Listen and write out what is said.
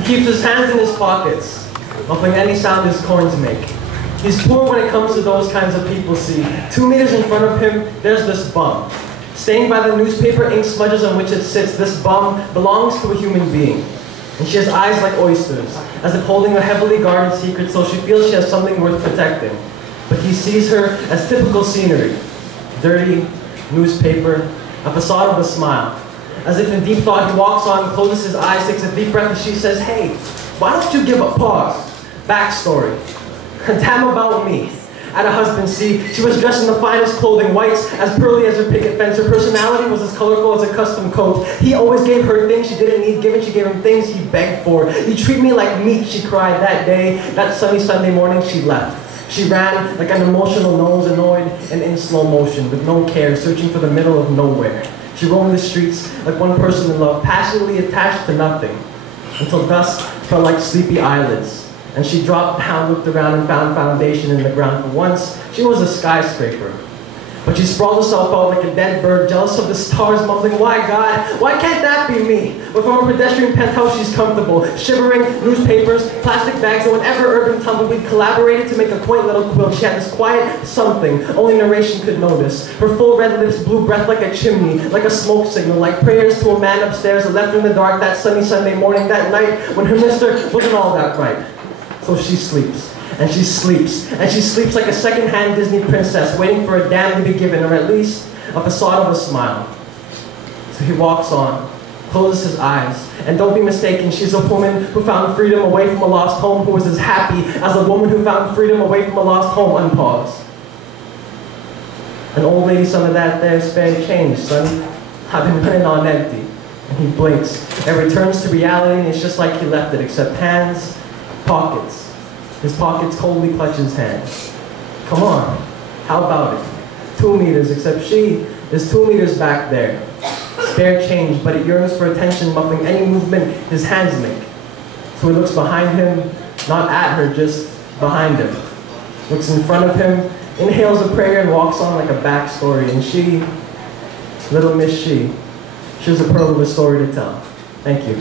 He keeps his hands in his pockets, muffling any sound his coins make. He's poor when it comes to those kinds of people, see. 2 meters in front of him, there's this bum. Stained by the newspaper ink smudges on which it sits, this bum belongs to a human being. And she has eyes like oysters, as if holding a heavily guarded secret, so she feels she has something worth protecting. But he sees her as typical scenery. Dirty, newspaper, a facade of a smile. As if in deep thought, he walks on, closes his eyes, takes a deep breath, and she says, "Hey, why don't you give a pause?" Backstory. Damn about me. At a husband's seat, she was dressed in the finest clothing, whites as pearly as her picket fence. Her personality was as colorful as a custom coat. He always gave her things she didn't need given. She gave him things he begged for. "You treat me like meat," she cried that day. That sunny Sunday morning, she left. She ran like an emotional nose, annoyed and in slow motion, with no care, searching for the middle of nowhere. She roamed the streets like one person in love, passionately attached to nothing, until dusk felt like sleepy eyelids. And she dropped down, looked around, and found foundation in the ground. For once, she was a skyscraper. But she sprawled herself out like a dead bird, jealous of the stars, mumbling, "Why, God, why can't that be me?" But from a pedestrian penthouse, she's comfortable, shivering, newspapers, plastic bags, and whenever urban tumbleweed collaborated to make a quaint little quilt, she had this quiet something only narration could notice. Her full red lips blew breath like a chimney, like a smoke signal, like prayers to a man upstairs that left her in the dark that sunny Sunday morning, that night when her mister wasn't all that bright. So she sleeps, and she sleeps, and she sleeps like a second-hand Disney princess, waiting for a dam to be given, or at least a facade of a smile. So he walks on, closes his eyes, and don't be mistaken, she's a woman who found freedom away from a lost home, who was as happy as a woman who found freedom away from a lost home. Unpause. An old lady, some of that there spare change, son. I've been running on empty. And he blinks, and returns to reality, and it's just like he left it, except hands, pockets. His pockets coldly clutch his hand. Come on, how about it? 2 meters, except she is 2 meters back there. Spare change, but it yearns for attention, muffling any movement his hands make. So he looks behind him, not at her, just behind him. Looks in front of him, inhales a prayer, and walks on like a backstory. And she, little Miss She has a pearl of a story to tell. Thank you.